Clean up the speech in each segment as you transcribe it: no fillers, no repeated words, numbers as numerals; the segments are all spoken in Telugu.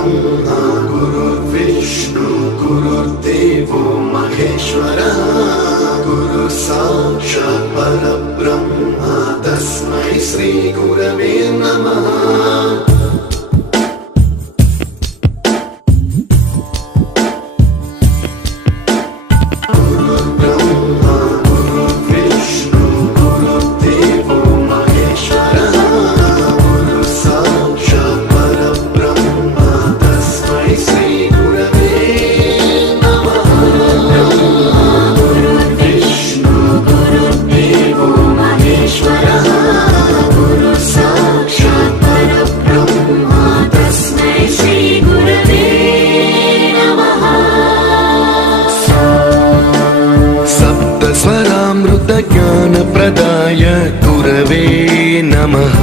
ब्रह्मा गुरुर्विष्णु गुरुर्देवो महेश्वरः गुरु साक्षात् परब्रह्म तस्मै श्री गुरवे नमः। प्रदाय गुरवे नमः।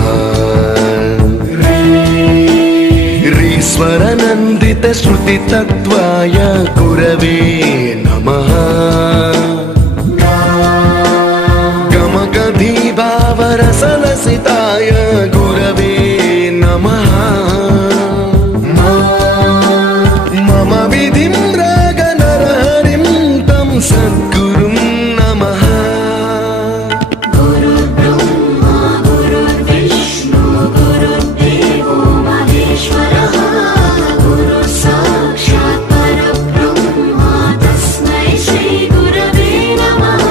रीश्वरनन्दित श्रुति तत्त्वाय गुरवे नमः। गमगधीभावरसलसिताय गुरवे नमः। मम विधिं रागनरहरिं तं सद्गुरुं नमः। गुरुर्ब्रह्मा गुरुर्विष्णु गुरुर्देवो महेश्वरः गुरु साक्षात् परब्रह्म तस्मै श्री गुरवे नमः।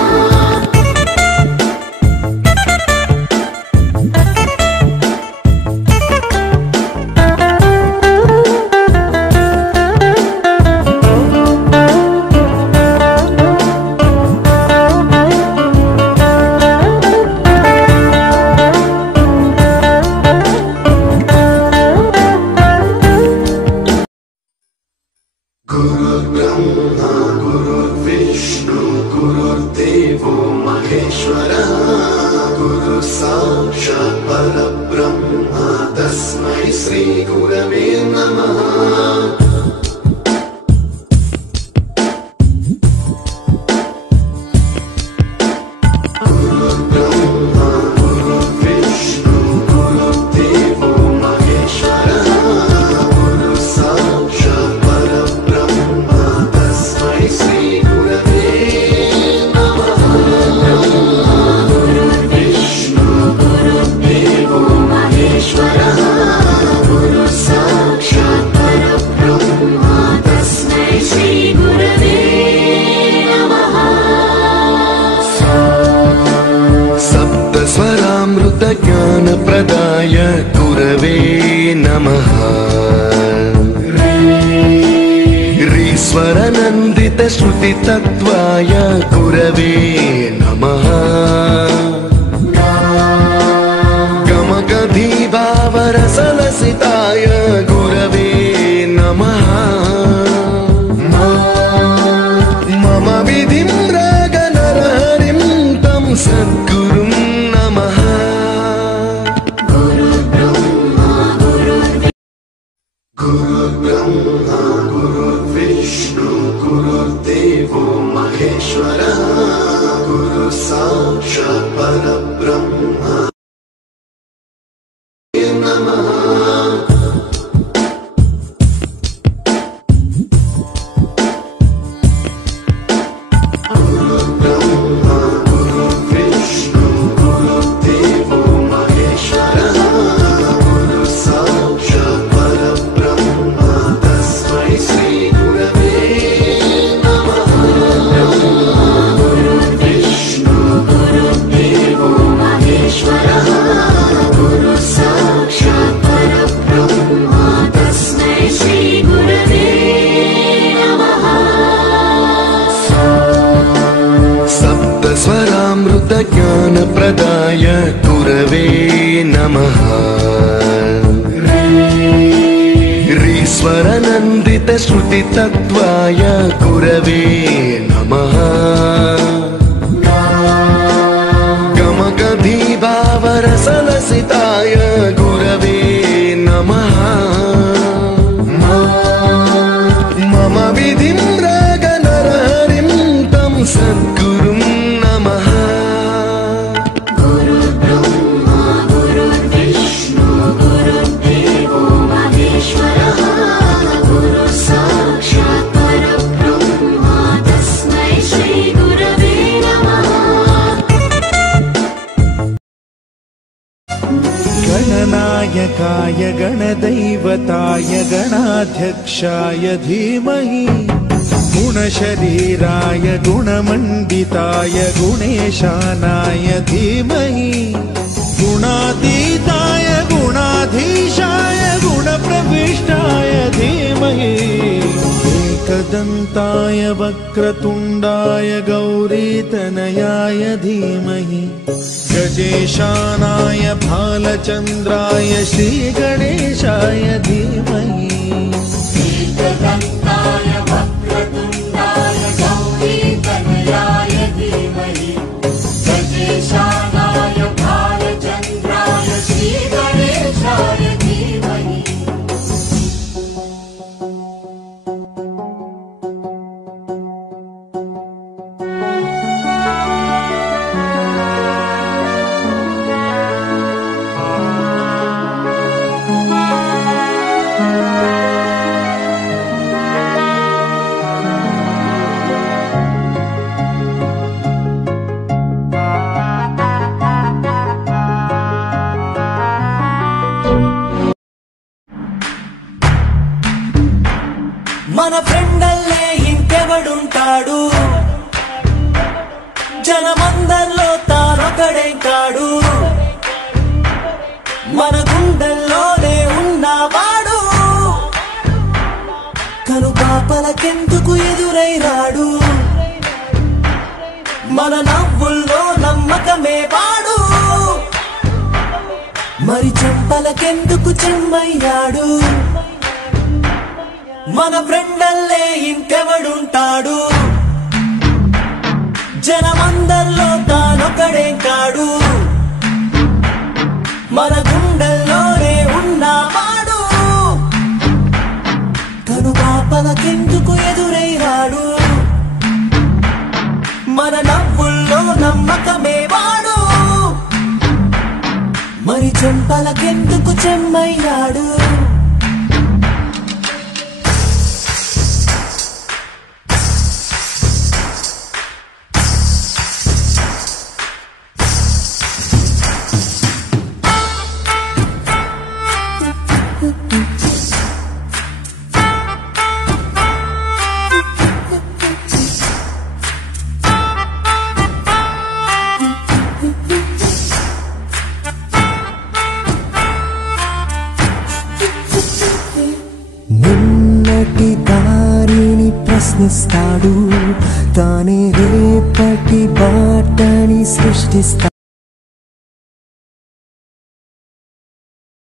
ज्ञानप्रदाय गुरवे नमः। ईश्वरनन्दित श्रुति तत्त्वाय गुरवे नमः। गमगधीभावरसलसिताय गुरवे नमः। मम विधिं रागनरहरिं तं सद्गुरुं नमः। गुरुर्ब्रह्मा गुरुर्विष्णु गुरुर्देवो महेश्वरः गुरु साक्षात् परब्रह्म नमः। ज्ञानप्रदाय गुरवे नमः। ईश्वरनन्दित श्रुति तत्त्वाय गुरवे नमः। गमगधीभावरसलसिताय गुरवे नमः। मम विधिं रागनरहरिं तं सद्गुरुं नमः। गुरुर्ब्रह्मा गुरुर्विष्णु गुरुर्देवो महेश्वरः गणाध्यक्षाय गणदैवताय गणाध्यक्षाय धीमहि गुणशरीराय गुणमण्डिताय गुणेशानाय धीमहि गुणातीताय गुणाधीशाय गुणप्रविष्टाय धीमहि एकदन्ताय वक्रतुण्डाय गौरीतनयाय धीमहि गजेशानाय भालचन्द्राय श्रीगणेशाय धीमहि एकदन्ताय वक्रतुण्डाय गौरीतनयाय धीमहि गजेशानाय भालचन्द्राय श्रीगणेशाय धीमहि మన ఫ్రెండల్లే ఇంకెవడుంటాడు జనమందరిలో తానొకడే కాడు మన గుండెల్లోనే ఉన్నవాడు కనుపాపలకెందుకు ఎదురై రాడు మన నవ్వుల్లో నమ్మకమే వాడు మరి చెంపలకెందుకు చెమ్మయ్యాడు మన ఫ్రెండల్లే ఇంకెవడుంటాడు జనమందరిలో తానొకడే కాడు మన గుండెల్లోనే ఉన్నవాడు కనుపాపలకెందుకు ఎదురై రాడు మన నవ్వుల్లో నమ్మకమే వాడు మరి చెంపలకెందుకు చెమ్మయ్యాడు నిన్నటి దారిని ప్రశ్నిస్తాడు తానే రేపటి బాటని సృష్టిస్తాడు